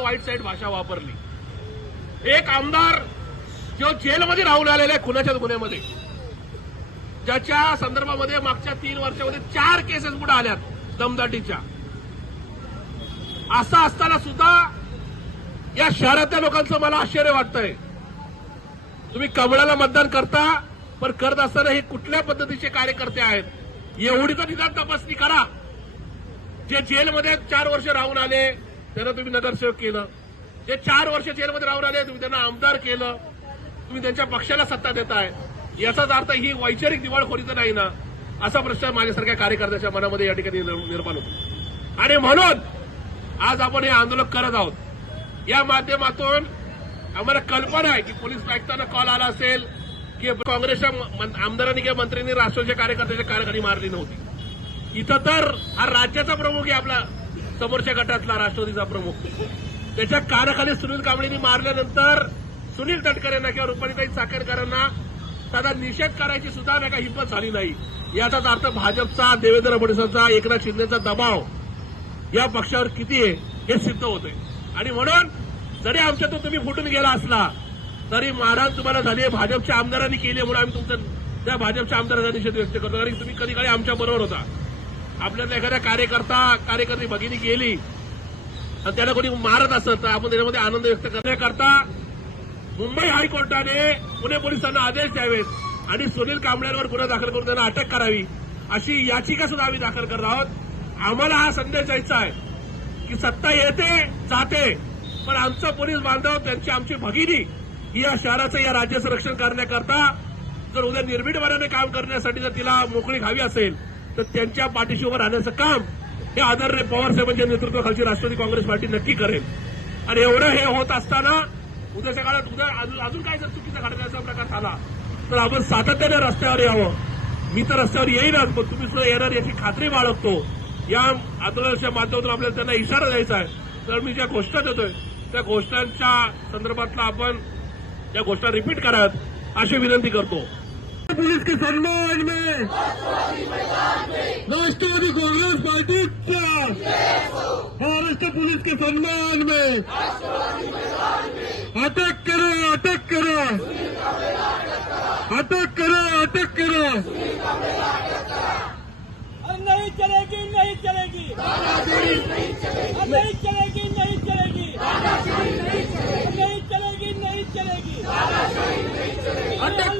वाईट साईड भाषा वापरली. एक आमदार जो जेलमध्ये राहून आलेला आहे खुनाच्या गुन्ह्यामध्ये ज्याच्या संदर्भामध्ये मागच्या तीन वर्षामध्ये चार केसेस पुढे आल्यात दमदाटीच्या. असं असताना सुद्धा या शहरातल्या लोकांचं मला आश्चर्य वाटतंय. तुम्ही कमळाला मतदान करता पण करत असताना हे कुठल्या पद्धतीचे कार्यकर्ते आहेत? एवढी तर निदान तपासणी करा. जे जेलमध्ये चार वर्ष राहून आले त्यांना तुम्ही नगरसेवक केलं. जे चार वर्ष जेलमध्ये राहून आले तुम्ही त्यांना आमदार केलं. तुम्ही त्यांच्या पक्षाला सत्ता देताय. याचाच अर्थ ही वैचारिक दिवाळखोरीचं नाही ना? असा प्रश्न माझ्यासारख्या कार्यकर्त्याच्या मनामध्ये या ठिकाणी निर्माण होतो. आणि म्हणून आज आपण हे आंदोलन करत आहोत. या माध्यमातून आम्हाला कल्पना आहे की पोलीस आयुक्तांना कॉल आला असेल की काँग्रेसच्या आमदारांनी किंवा मंत्र्यांनी राष्ट्रवादीच्या कार्यकर्त्याच्या कार्यकारी मारली नव्हती. इथं तर हा राज्याचा प्रमुख आहे आपला समोरच्या गटातला राष्ट्रवादीचा प्रमुख. त्याच्या कानाखाली सुनील कांबळेंनी मारल्यानंतर सुनील तटकरेंना किंवा रुपालीताई साखरकरांना त्याचा निषेध करायची सुद्धा नाही का हिंमत झाली नाही. याचाच अर्थ भाजपचा देवेंद्र फडणवीसांचा एकनाथ शिंदेचा दबाव या पक्षावर किती आहे हे सिद्ध होतंय. आणि म्हणून जरी आमच्यातून तुम्ही फुटून गेला असला तरी मारहाण तुम्हाला झाली आहे. भाजपच्या आमदारांनी केली आहे म्हणून आम्ही तुमचं त्या भाजपच्या आमदारांचा निषेध व्यक्त करतो. कारण तुम्ही कधी काळी आमच्या बरोबर होता. आपल्याला एखाद्या कार्यकर्ता कार्यकर्ती भगिनी गेली आणि त्याला कोणी मारत असत तर आपण त्याच्यामध्ये आनंद व्यक्त करण्याकरता मुंबई हायकोर्टाने पुणे पोलिसांना आदेश द्यावेत आणि सुनील कांबळ्यांवर गुन्हा दाखल करून त्यांना अटक करावी अशी याचिका सुद्धा आम्ही दाखल करत आहोत. आम्हाला हा संदेश द्यायचा आहे की सत्ता येते जाते पण आमचं पोलीस बांधव त्यांची आमची भगिनी ही या शहराचं या राज्य संरक्षण करण्याकरता जर उद्या निर्भीडपणाने काम करण्यासाठी जर तिला मोकळी घावी असेल तर त्यांच्या पाठीशी उभं राहण्याचं काम हे आदरणीय पवार साहेबांच्या नेतृत्वाखालची राष्ट्रवादी काँग्रेस पार्टी नक्की करेल. आणि एवढं हे होत असताना उद्याच्या काळात उद्या अजून अजून काय जर चुकीचा घडण्याचा प्रकार झाला तर आपण सातत्याने रस्त्यावर यावं. मी तर रस्त्यावर येईनच पण तुम्ही सुद्धा येणार याची खात्री बाळगतो. या आंदोलनाच्या माध्यमातून आपल्याला त्यांना इशारा द्यायचा आहे. तर मी ज्या घोषणा देतोय त्या घोषणांच्या संदर्भातला आपण त्या घोषणा रिपीट कराव्यात अशी विनंती करतो. पुलिस के सम्मान में राष्ट्रवादी कांग्रेस पार्टी का महाराष्ट्र पुलिस के सम्मान में अटक करो अटक करो। अटक करो अटक करो। नहीं चलेगी नहीं चलेगी। नहीं चलेगी नहीं चलेगी। नहीं चलेगी नहीं चलेगी। अरे